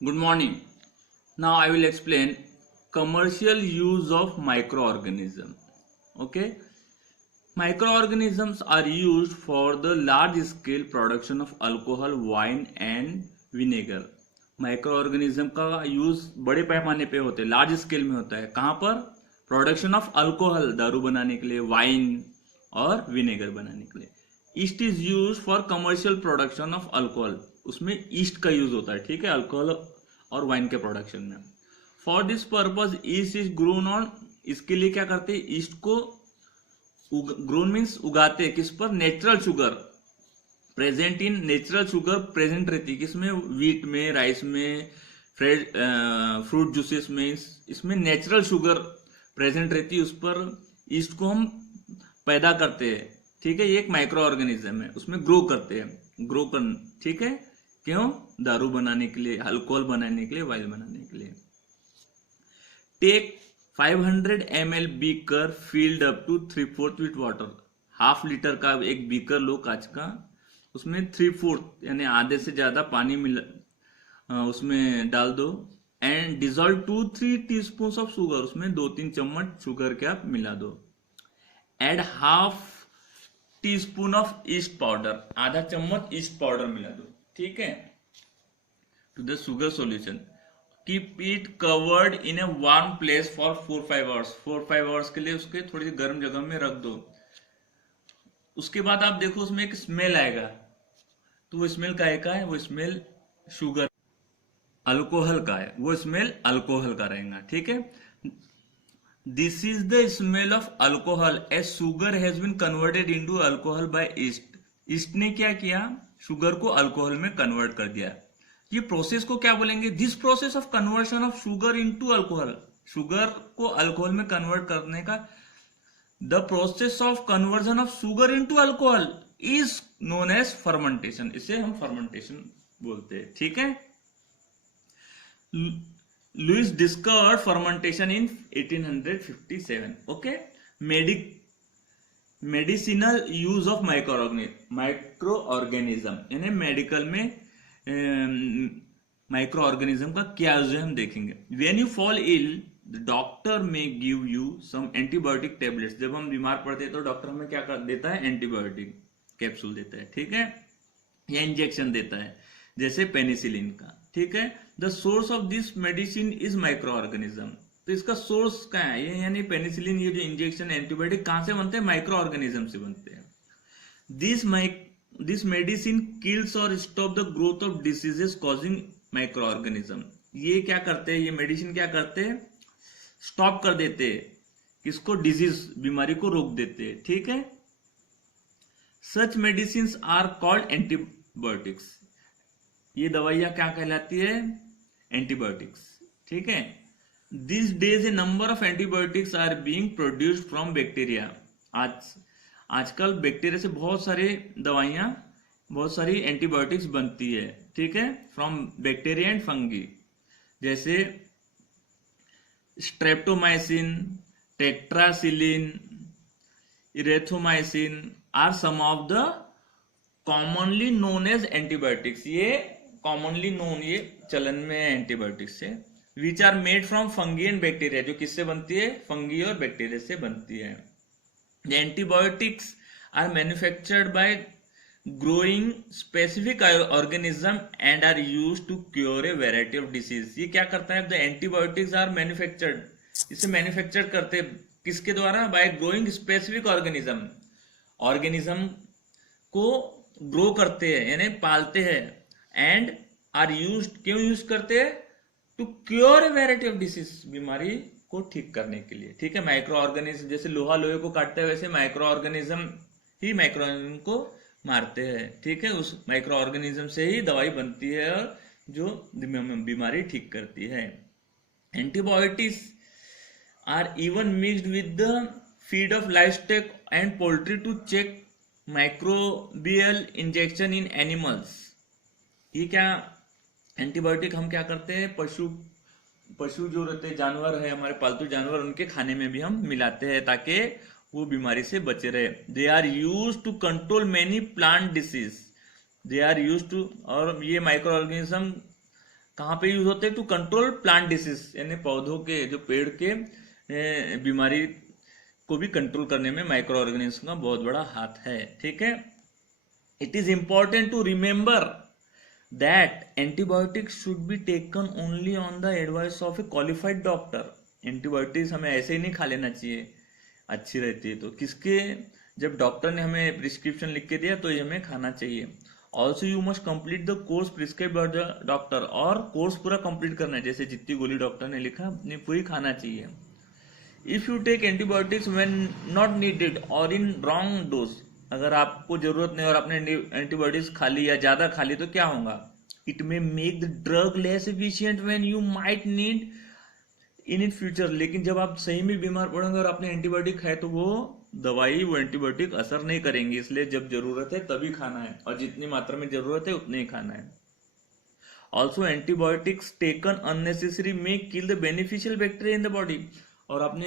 Good morning. Now I will explain commercial use of microorganism. Okay, microorganisms are used for the large scale production of alcohol, wine and vinegar. Microorganism का use बड़े पैमाने पे होते हैं, large scale में होता है. कहाँ पर? प्रोडक्शन ऑफ अल्कोहल, दारू बनाने के लिए, वाइन और विनेगर बनाने के लिए. East is use for commercial production of alcohol. उसमें ईस्ट का यूज होता है, ठीक है, अल्कोहल और वाइन के प्रोडक्शन में. For this purpose east is grown on. इसके लिए क्या करते हैं? ईस्ट को ग्रोन मीन्स उगाते हैं. किस पर? Natural sugar present in. Natural sugar present रहती है किसमें? वीट में, राइस में, फ्रेश फ्रूट जूसेस में. इसमें नेचुरल शुगर प्रेजेंट रहती है. उस पर ईस्ट को हम पैदा करते हैं, ठीक है. ये एक माइक्रो ऑर्गेनिज्म है, उसमें ग्रो करते हैं. ग्रो कर, ठीक है. क्यों? दारू बनाने के लिए, अल्कोहल बनाने के लिए, वाइन बनाने के लिए. Take 500 ml beaker filled up to 3/4 with water. Half litre का एक बीकर लो कांच का, उसमें 3/4 यानी आधे से ज्यादा पानी उसमें डाल दो. And dissolve 2-3 teaspoon of sugar. उसमें 2-3 चम्मच शुगर के आप मिला दो. Add half teaspoon of yeast powder. आधा चम्मच ईस्ट पाउडर मिला दो, ठीक है, to the sugar solution. Keep it covered in a warm place for 4-5 hours. 4-5 hours के लिए उसके थोड़ी सी गर्म जगह में रख दो. उसके बाद आप देखो उसमें एक स्मेल आएगा. तो वो स्मेल का है? वो स्मेल शुगर अल्कोहल का है. वो स्मेल अल्कोहल का रहेगा, ठीक है. This is the smell of alcohol as sugar has been converted into alcohol by yeast. Yeast ने क्या किया? शुगर को अल्कोहल में कन्वर्ट कर दिया. ये प्रोसेस को क्या बोलेंगे? This process of conversion of sugar into alcohol. Sugar को अल्कोहल में कन्वर्ट करने का the process of conversion of sugar into alcohol is known as fermentation. इसे हम फर्मेंटेशन बोलते हैं, ठीक है. Louis discovered fermentation in 1857. Okay. Medicinal use of microorganism यानी मेडिकल में माइक्रो ऑर्गेनिज्म का क्या यूज है हम देखेंगे. When you fall ill the doctor may give you some antibiotic tablets. जब हम बीमार पड़ते हैं तो डॉक्टर हमें क्या कर देता है? एंटीबायोटिक कैप्सूल देता है, ठीक है, या इंजेक्शन देता है, जैसे पेनिसिलिन का, ठीक है. The source of this medicine is micro organism. तो इसका सोर्स क्या है? ये यानी पेनिसिलिन, ये जो इंजेक्शन एंटीबायोटिक कहां से बनते हैं? माइक्रो ऑर्गेनिज्म से बनते हैं. दिस मेडिसिन किल्स और stop the growth of diseases causing micro organism. ये क्या करते हैं? ये मेडिसिन क्या करते हैं? स्टॉप कर देते हैं किसको? डिजीज, बीमारी को रोक देते हैं, ठीक है. Such medicine are called antibiotics. ये दवाइयां क्या कहलाती है? एंटीबायोटिक्स, ठीक है. This days a number of antibiotics are being produced from bacteria. आजकल बैक्टीरिया से बहुत सारी दवाइयां, बहुत सारी एंटीबायोटिक्स बनती है, ठीक है, फ्रॉम बैक्टीरिया एंड फंगी. जैसे streptomycin, tetracycline, erythromycin are some of the commonly known as antibiotics. ये कॉमनली नोन, ये चलन में है एंटीबायोटिक्स से. Which are made from fungi and bacteria. जो किससे बनती है? फंगी और बैक्टीरिया से बनती है. The antibiotics are manufactured by growing specific organism and are used to cure a variety of disease. ये क्या करता है? The antibiotics are manufactured. इसे मैन्युफैक्चर करते किसके द्वारा? By growing specific organism. Organism को ग्रो करते हैं यानी पालते हैं. एंड आर यूज्ड, क्यों यूज करते हैं? To cure a variety of disease, बीमारी को ठीक करने के लिए, ठीक है. माइक्रो ऑर्गेनिज्म, जैसे लोहा लोहे को काटता है वैसे माइक्रो ऑर्गेनिज्म ही माइक्रो ऑर्गेनिज्म को मारते हैं, ठीक है. उस माइक्रो ऑर्गेनिज्म से ही दवाई बनती है और जो बीमारी ठीक करती है. Antibiotics are even mixed with the feed of livestock and poultry to check microbial injection in animals. ये क्या एंटीबायोटिक हम क्या करते हैं? पशु जो रहते हैं, जानवर है हमारे पालतू जानवर, उनके खाने में भी हम मिलाते हैं ताकि वो बीमारी से बचे रहे. They are used to control many plant disease. They are used to, और ये माइक्रो ऑर्गेनिज्म कहाँ पे यूज होते हैं? टू कंट्रोल प्लांट डिसीज, यानी पौधों के, जो पेड़ के बीमारी को भी कंट्रोल करने में माइक्रो ऑर्गेनिज्म का बहुत बड़ा हाथ है। ठीक है, it is important to remember that antibiotics should be taken only on the advice of a qualified doctor. Antibiotics हमें ऐसे ही नहीं खा लेना चाहिए, अच्छी रहती है तो किसके, जब डॉक्टर ने हमें प्रिस्क्रिप्शन लिख के दिया तो ये हमें खाना चाहिए। Also you must complete the course prescribe by the doctor, और कोर्स पूरा कंप्लीट करना है, जैसे जितनी गोली डॉक्टर ने लिखा अपनी पूरी खाना चाहिए। If you take antibiotics when not needed or in wrong dose, अगर आपको जरूरत नहीं और आपने एंटीबायोटिक्स खा ली या ज्यादा खा ली तो क्या होगा? It may make the drug less efficient when you might need in future. लेकिन जब आप सही में बीमार पड़ोगे और आपने एंटीबायोटिक खाए तो वो दवाई, वो एंटीबायोटिक असर नहीं करेंगे, इसलिए जब जरूरत है तभी खाना है, और जितनी मात्रा में जरूरत है उतने ही खाना है। Also antibiotics taken unnecessary may kill the beneficial bacteria in the body, और आपने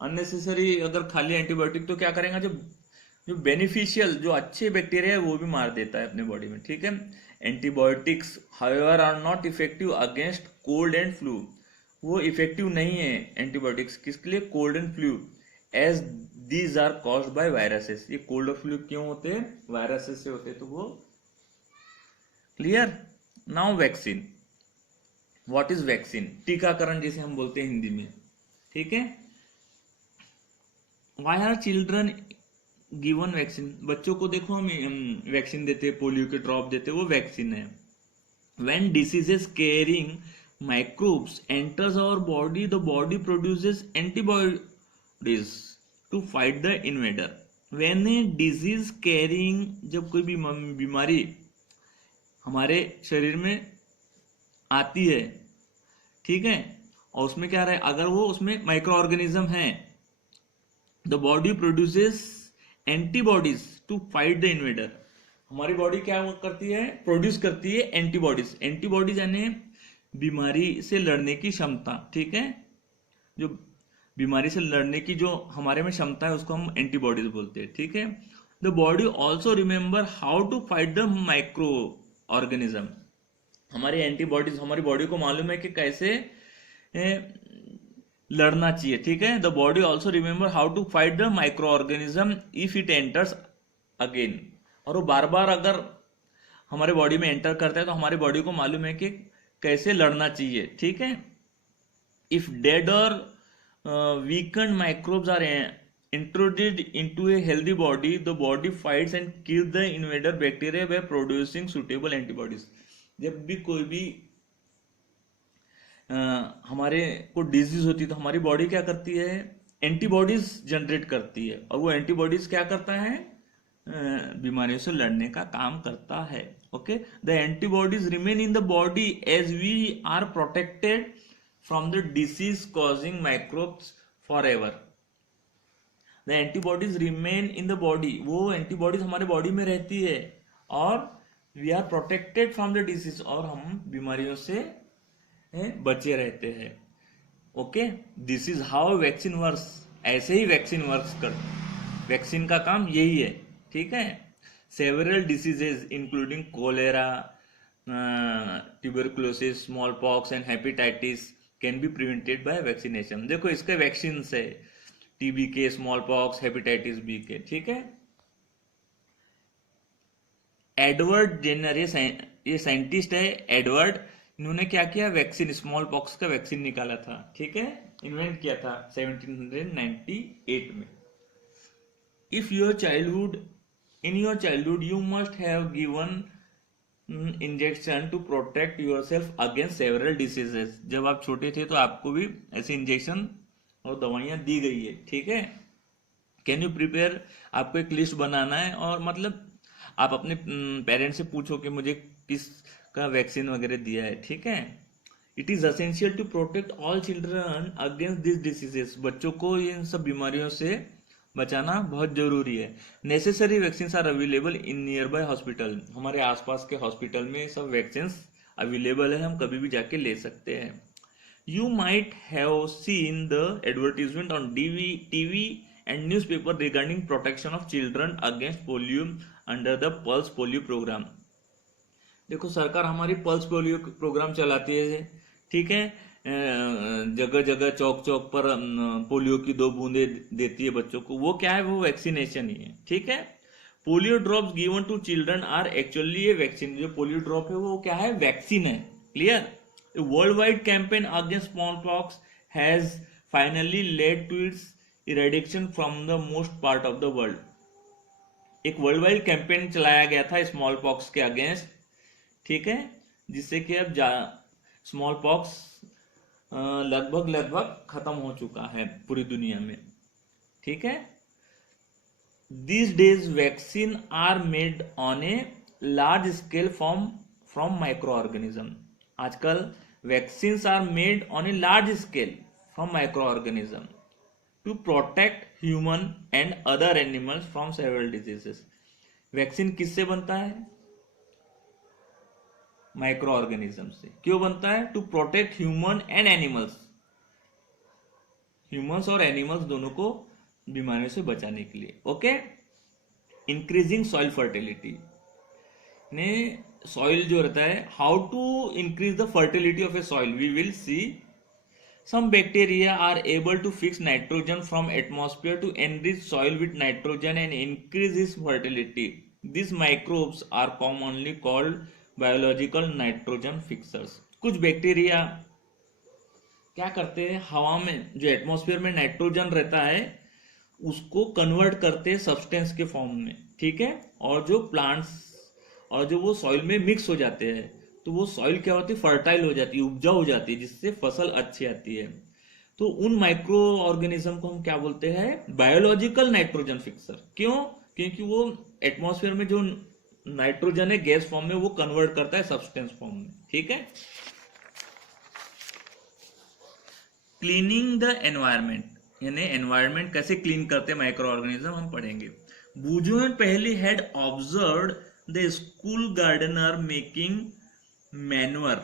अननेसेसरी अगर खा लिया एंटीबायोटिक तो क्या करेगा? जो बेनिफिशियल, जो अच्छे बैक्टीरिया है वो भी मार देता है अपने बॉडी में। ठीक है, antibiotics however are not effective against cold and flu, वो इफेक्टिव नहीं है एंटीबायोटिक्स किसके लिए? Cold and flu, as these are caused by viruses. ये कोल्ड और फ्लू क्यों होते हैं? वायरसेस से होते हैं। तो वो clear. Now vaccine, what is vaccine? टीकाकरण जिसे हम बोलते हैं हिंदी में। ठीक है, why are children given vaccine? बच्चों को देखो हम वैक्सीन देते हैं, पोलियो के ड्रॉप देते हैं, वो वैक्सीन है। When diseases carrying microbes enters our body, the body produces antibodies to fight the invader. When a disease carrying, जब कोई भी बीमारी हमारे शरीर में आती है, ठीक है, और उसमें क्या रहा है, अगर वो उसमें माइक्रो ऑर्गेनिज्म है, the body produces antibodies to fight the invader. हमारी बॉडी क्या करती है? प्रोड्यूस करती है एंटीबॉडीज। एंटीबॉडीज यानी बीमारी से लड़ने की क्षमता। ठीक है, जो बीमारी से लड़ने की जो हमारे में क्षमता है उसको हम एंटीबॉडीज बोलते हैं। ठीक है, the body also remember how to fight the microorganism. हमारी एंटीबॉडीज, हमारी बॉडी को मालूम है कि कैसे लड़ना चाहिए। ठीक है, the body also remember how to fight the microorganism if it enters again. और वो बार बार अगर हमारे बॉडी में एंटर करता है तो हमारी बॉडी को मालूम है कि कैसे लड़ना चाहिए। ठीक है, if dead or weakened microbes are introduced into a healthy body, the body fights and kill the invader bacteria by producing suitable antibodies. जब भी कोई भी हमारे को डिजीज होती है तो हमारी बॉडी क्या करती है? एंटीबॉडीज जनरेट करती है, और वो एंटीबॉडीज क्या करता है? बीमारियों से लड़ने का काम करता है। Okay, the antibodies remain in the body as we are protected from the disease causing microbes forever. The antibodies remain in the body, वो एंटीबॉडीज हमारे बॉडी में रहती है, और we are protected from the disease, और हम बीमारियों से बचे रहते हैं। Okay, this is how vaccine works. ऐसे ही वैक्सीन वर्क्स करते, वैक्सीन का काम यही है। ठीक है, several diseases including cholera, tuberculosis, smallpox and hepatitis can be prevented by vaccination. देखो इसके वैक्सीन है, टीबी के, स्मॉल पॉक्स, हेपेटाइटिस बी के। ठीक है, एडवर्ड जेनर, ये साइंटिस्ट है एडवर्ड, इन्होंने क्या किया? वैक्सीन, स्मॉल पॉक्स का वैक्सीन निकाला था। ठीक है, इन्वेंट किया था 1798 में। If your childhood, in your childhood you must have given injection to protect yourself against several diseases। जब आप छोटे थे तो आपको भी ऐसे इंजेक्शन और दवाइयां दी गई है। ठीक है, कैन यू प्रिपेयर, आपको एक लिस्ट बनाना है, और मतलब आप अपने पेरेंट्स से पूछो कि मुझे किस का वैक्सीन वगैरह दिया है। ठीक है, it is essential to protect all children against this diseases. बच्चों को इन सब बीमारियों से बचाना बहुत जरूरी है। Necessary vaccine are available in nearby hospital. हमारे आसपास के हॉस्पिटल में सब वैक्सीन अवेलेबल है, हम कभी भी जाके ले सकते हैं। You might have seen the advertisement on TV and newspaper regarding protection of children against polio under the pulse polio programme. देखो सरकार हमारी पल्स पोलियो प्रोग्राम चलाती है, ठीक है, जगह जगह चौक चौक पर पोलियो की 2 बूंदे देती है बच्चों को। वो क्या है, वो वैक्सीनेशन ही है, ठीक है। Polio drops given to children are actually a vaccine. जो पोलियो ड्रॉप है वो क्या है, वैक्सीन है, clear. Worldwide campaign against smallpox has finally led to its eradication from the most part of the world. एक worldwide campaign चलाया गया था स्मॉल पॉक्स के अगेंस्ट, ठीक है, जिससे कि अब स्मॉल पॉक्स लगभग खत्म हो चुका है पूरी दुनिया में, ठीक है। These days vaccine are made on a large scale from microorganism. आजकल vaccines are made on a large scale from microorganism to protect human and other animals from several diseases. Vaccine किससे बनता है, माइक्रो ऑर्गेनिज्म से। क्यों बनता है, to protect human and animals, humans और animals दोनों को बीमारियों से बचाने के लिए, ओके। इंक्रीजिंग सॉइल फर्टिलिटी ने, सॉइल जो रहता है, how to increase the fertility of a soil, we will see. Some bacteria are able to fix nitrogen from atmosphere to enrich soil with nitrogen and increase its fertility. This microbes are commonly called biological nitrogen fixers. कुछ bacteria क्या करते हैं, हवा में जो atmosphere में nitrogen रहता है उसको कन्वर्ट करते हैं सब्सटेंस के फॉर्म में, ठीक है। और जो प्लांट्स और जो वो सॉइल में मिक्स हो जाते हैं तो वो सॉइल क्या होती है, फर्टाइल हो जाती है, उपजाऊ हो जाती है, जिससे फसल अच्छी आती है। तो उन माइक्रो ऑर्गेनिज्म को हम क्या बोलते हैं, बायोलॉजिकल नाइट्रोजन फिक्सर। क्यों, क्योंकि वो एटमॉस्फेयर में जो नाइट्रोजन है गैस फॉर्म में वो कन्वर्ट करता है सब्सटेंस फॉर्म में, ठीक है। क्लीनिंग द एनवायरमेंट, यानी एनवायरमेंट कैसे क्लीन करते हैं माइक्रो ऑर्गेनिज्म, हम पढ़ेंगे। Boojho Paheli had observed the school gardener making manure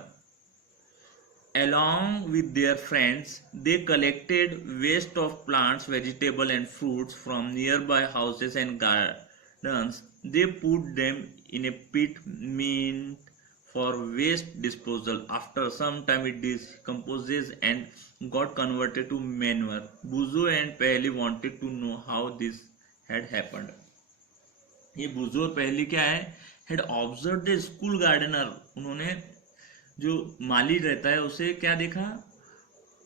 along with their friends. They collected waste of plants, vegetables and fruits from nearby houses and gardens. They put them in a pit meant for waste disposal. After some time it decomposes and got converted to manure. Buzo and Paheli wanted to know how this had happened. ये बुजो और पहली क्या है, had observed the school gardener. उन्होंने जो माली रहता है उसे क्या देखा,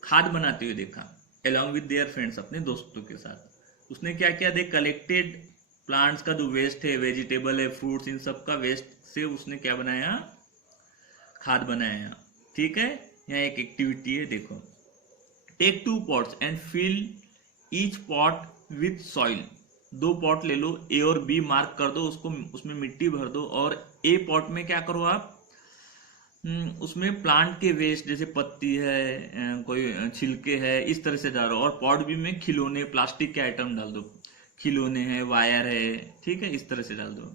खाद बनाते हुए देखा, along with their friends, अपने दोस्तों के साथ। उसने क्या किया, दे कलेक्टेड प्लांट्स का जो वेस्ट है, वेजिटेबल है, फ्रूट्स, इन सब का वेस्ट से उसने क्या बनाया, खाद बनाया, ठीक है। यहाँ एक एक्टिविटी है, देखो। Take 2 pots and fill each pot with soil. 2 pot ले लो, ए और बी मार्क कर दो, उसको उसमें मिट्टी भर दो, और ए पॉट में क्या करो आप, उसमें प्लांट के वेस्ट जैसे पत्ती है, कोई छिलके है, इस तरह से डालो। और पॉट बी में खिलौने, प्लास्टिक के आइटम डाल दो, खिलौने हैं, वायर है, ठीक है, इस तरह से डाल दो,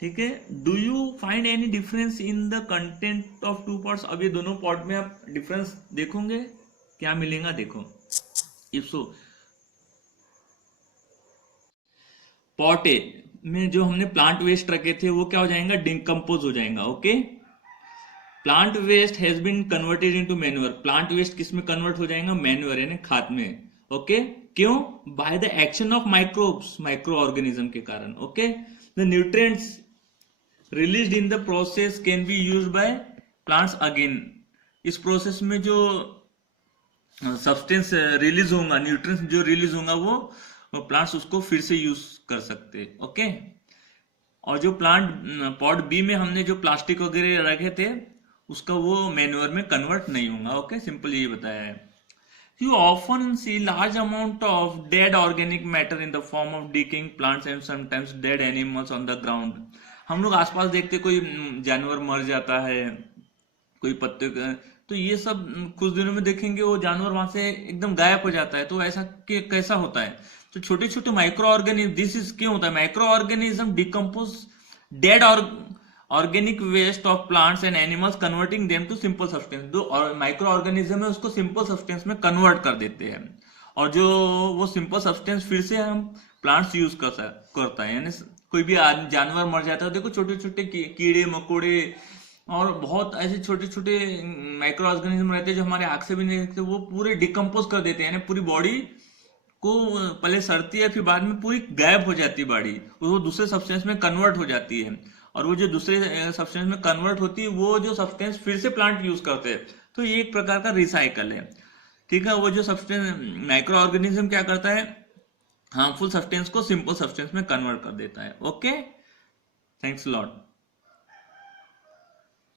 ठीक है। Do you find any difference in the content of 2 pots. अब ये दोनों पॉट में आप डिफरेंस देखोगे, क्या मिलेगा, देखो। इफ सो, पॉट ए में जो हमने प्लांट वेस्ट रखे थे वो क्या हो जाएगा, डिकम्पोज हो जाएगा, okay. Plant waste has been converted into manure. Plant waste किस में कन्वर्ट हो जाएगा, मैन्योर यानी खाद में, ओके। क्यों, by the action of microbes, micro organism के कारण, okay. The nutrients released in the process can be used by plants again. इस प्रोसेस में जो सब्सटेंस रिलीज होगा, न्यूट्रिएंट्स जो रिलीज होगा, वो प्लांट्स उसको फिर से यूज कर सकते, ओके। और जो प्लांट पॉट बी में हमने जो प्लास्टिक वगैरह रखे थे उसका वो मैन्योर में कन्वर्ट नहीं होगा, ओके। सिंपल ये बताया है। You often see large amount of dead organic matter in the form of decaying plants and sometimes dead animals on the ground. हम लोग आसपास देखते, कोई जानवर मर जाता है, कोई पत्ते, तो ये सब कुछ दिनों में देखेंगे वो जानवर वहां से एकदम गायब हो जाता है। तो ऐसा कैसा होता है, तो छोटे छोटे माइक्रो ऑर्गेनिज्म, दिस इज क्यों होता है, microorganism decompose dead organic waste of plants and animals converting them to simple substance. जो माइक्रो ऑर्गेनिज्म है उसको सिंपल सब्सटेंस में कन्वर्ट कर देते हैं, और जो वो सिंपल सब्सटेंस फिर से हम प्लांट्स यूज करता है, यानी कोई भी जानवर मर जाता है, देखो छोटे छोटे कीड़े मकोड़े और बहुत ऐसे छोटे छोटे माइक्रो ऑर्गेनिज्म रहते हैं जो हमारे आंख से भी नहीं दिखते, वो पूरे डिकम्पोज कर देते हैं, यानी पूरी बॉडी को पहले सड़ती है, फिर बाद में पूरी गायब हो जाती है बॉडी, वो दूसरे सब्सटेंस में कन्वर्ट हो जाती है। और वो जो दूसरे सब्सटेंस में कन्वर्ट होती है, वो जो सब्सटेंस फिर से प्लांट यूज करते हैं, तो ये एक प्रकार का रिसाइकल है। ठीक है, वो जो सब्सटेंस माइक्रो ऑर्गेनिज्म क्या करता है, हार्मफुल सब्सटेंस को सिंपल सब्सटेंस में कन्वर्ट कर देता है। Okay, thanks lot.